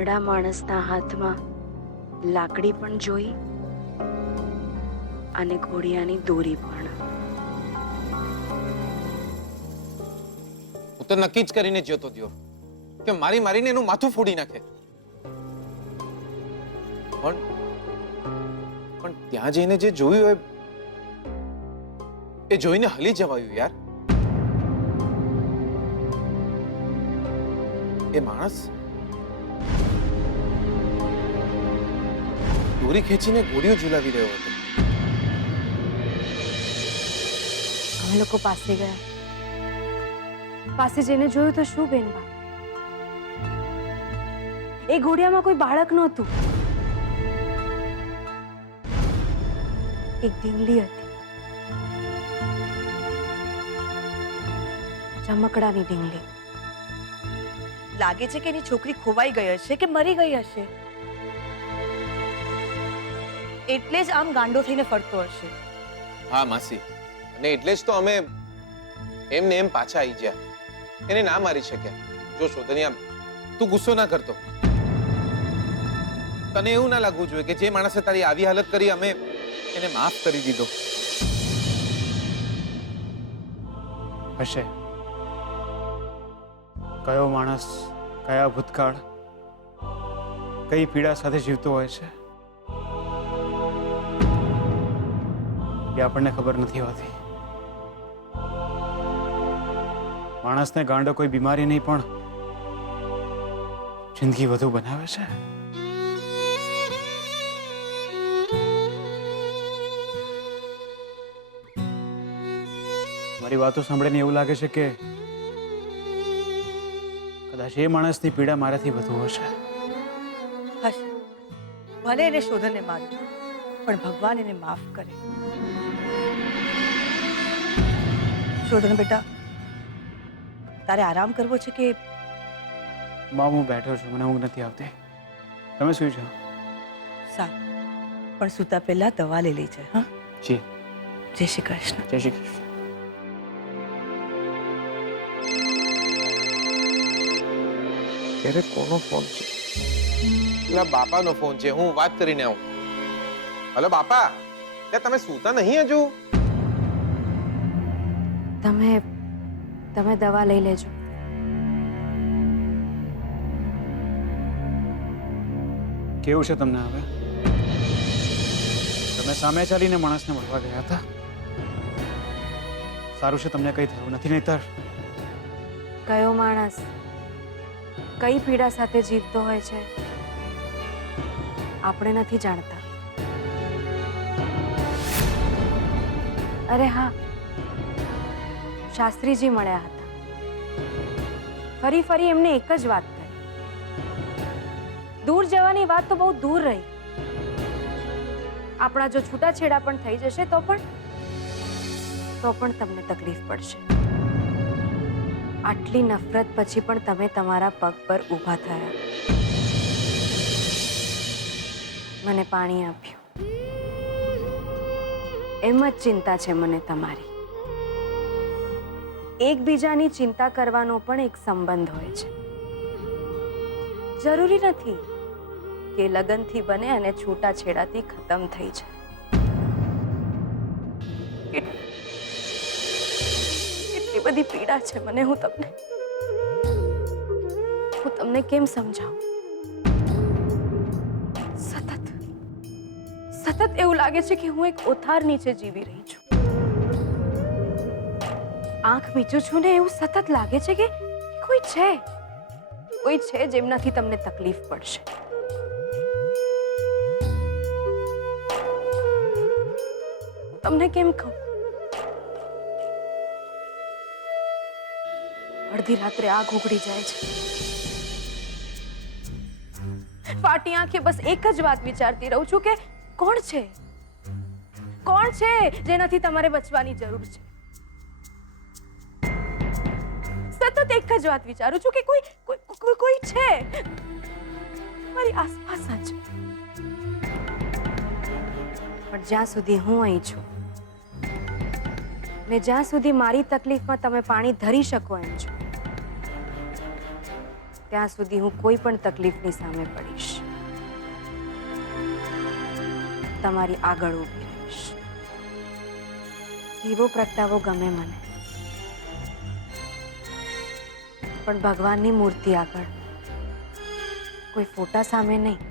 ઘરડા માણસના હાથમાં લાકડી પણ જોઈ અને ઘોડિયાની દોરી પણ. હું તો નક્કી જ કરીને જતો થયો કે મારી મારીને એનું માથું ફોડી નાખે. પણ ત્યાં જઈને જે જોયું હોય એ જોઈને હલી જવાયું યાર. એ માણસ દોરી ખેંચીને ઘોડીઓ ઝુલાવી રહ્યો હતો. અમે લોકો પાસે ગયા. પાસે જઈને જોયું તો શું બેનબા, એ ઘોડિયામાં કોઈ બાળક નહોતું. એક ઢીંગલી હતી, ચમકડાની ઢીંગલી. લાગે છે કે એની છોકરી ખોવાઈ ગઈ હશે કે મરી ગઈ હશે, એટલે જ આમ ગાંડો થઈને ફરતો હશે. હા માસી, અને એટલે જ તો અમે એમને એમ પાછા આવી ગયા. એને ના મારી શક્યા. જો શોધનિયા, તું ગુસ્સો ના કરતો. તને એવું ના લાગવું જોઈએ કે જે માણસે તારી આવી હાલત કરી અમે એને માફ કરી દીધો. હશે. કયો માણસ કયા ભૂતકાળ કઈ પીડા સાથે જીવતો હોય છે એ આપણને ખબર નથી હોતી. માણસને ગાંડો કોઈ બીમારી નહીં પણ જિંદગી વધુ બનાવે છે. મારી વાતો સાંભળીને એવું લાગે છે કે કદાચ એ માણસની પીડા મારાથી વધુ હશે. હશે. ભલે એને શોધને માર્યો, પણ ભગવાન એને માફ કરે. શોધન બેટા, તારે આરામ કરવો છે કે? માં, હું બેઠો છું, મને ઊંઘ નથી આવતી. તમે સુઈ જાઓ. સારું, પણ સૂતા પહેલા દવા લઈ લેજે. હા જી. જય શ્રી કૃષ્ણ. જય શ્રી કૃષ્ણ. ક્યારે કોનો ફોન છે? પેલા બાપાનો ફોન છે. હું વાત કરીને આવું. હલો બાપા, તમે સૂતા નહીં હજુ? તમે દવા લઈ લેજો. કેવું છે તમને હવે? તમે સામે ચાલીને માણસને મળવા ગયા હતા. સારું છે તમને કઈ થયું નથી, નહીતર કયો માણસ કઈ પીડા સાથે જીવતો હોય છે આપણે નથી જાણતા. અરે હા, શાસ્ત્રીજી મળ્યા હતા. ફરી ફરી એમને એક જ વાત કરી. દૂર જવાની વાત તો બહુ દૂર રહી. આપણા જો છૂટાછેડા પણ થઈ જશે તો પણ તમને તકલીફ પડશે. આટલી નફરત પછી પણ તમે તમારા પગ પર ઊભા થયા. મને પાણી આપ્યું. એમ જ ચિંતા છે મને તમારી. એકબીજાની ચિંતા કરવાનો પણ એક સંબંધ હોય છે. જરૂરી નથી કે લગનથી બને અને છૂટાછેડાથી ખતમ થઈ જાય. એટલી બધી પીડા છે મને. હું તમને કેમ સમજાવું? સતત એવું લાગે છે કે હું એક ઓથાર નીચે જીવી રહી છું. આંખ મીચું છું ને એવું સતત લાગે છે કે કોઈ છે જેમનાથી તમને તકલીફ પડશે. તમને કેમ કહું? અડધી રાત્રે આગ ઉઘડી જાય છે. ફાટી આંખે બસ એક જ વાત વિચારતી રહું છું કે કોણ છે જેનાથી તમારે બચવાની જરૂર છે. સતત એક જ વાત વિચારું છું કે કોઈ છે મારી આસપાસ જ. પણ જ્યાં સુધી હું અહીં છું ને જ્યાં સુધી મારી તકલીફમાં તમે પાણી ધરી શકો એમ છો, ત્યાં સુધી હું કોઈ પણ તકલીફની સામે પડીશ, તમારી આગળ ઊભી રહીશ. દીવો પ્રગટાવો ગમે મને, પણ ભગવાનની મૂર્તિ આગળ, કોઈ ફોટા સામે નહીં.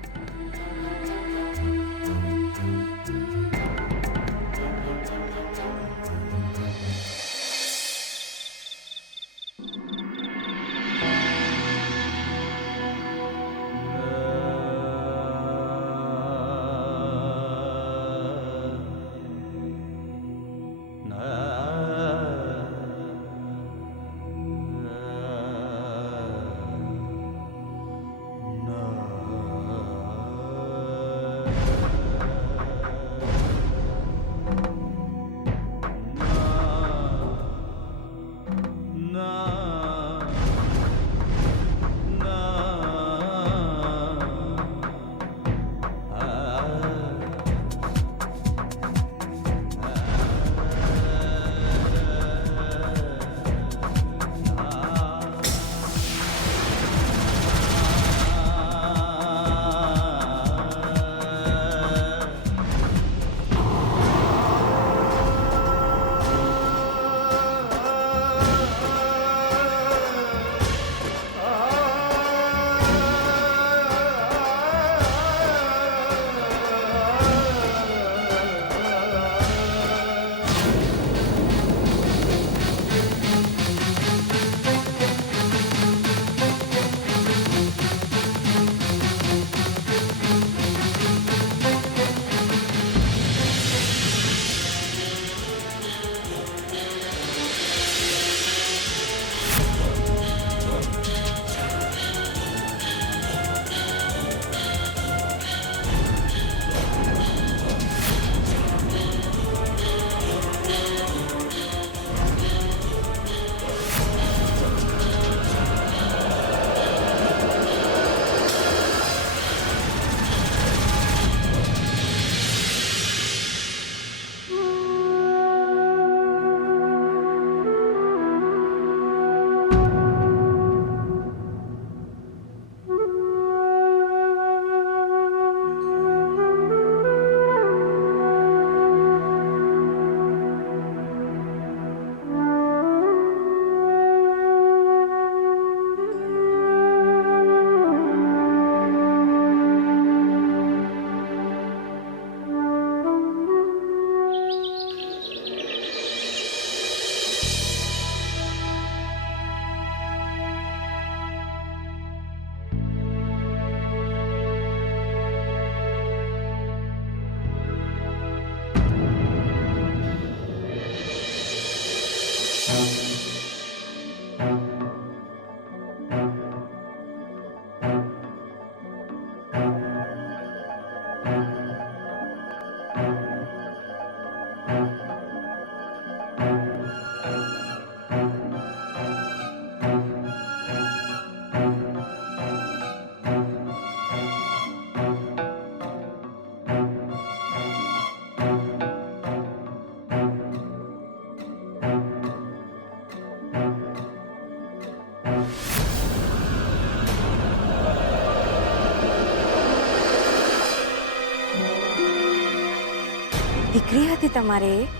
દીકરી હતી તમારે એક?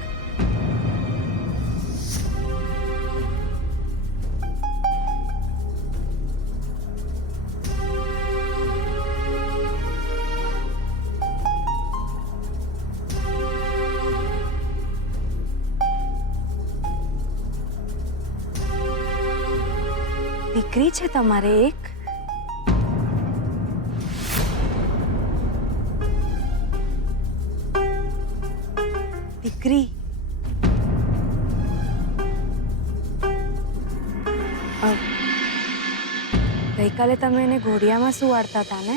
દીકરી છે તમારે એક? દીકરી ગઈકાલે તમે એને ઘોડિયામાં સુવાડતા હતા ને?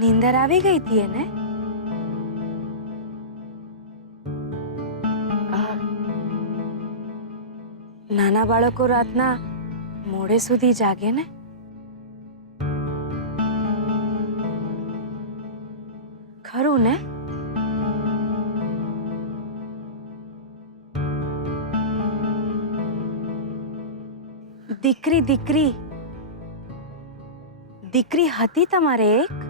નીંદર આવી ગઈ હતી એને? નાના બાળકો રાતના મોડે સુધી જાગે ને? ખરું ને? દીકરી દીકરી દીકરી હતી તમારે એક?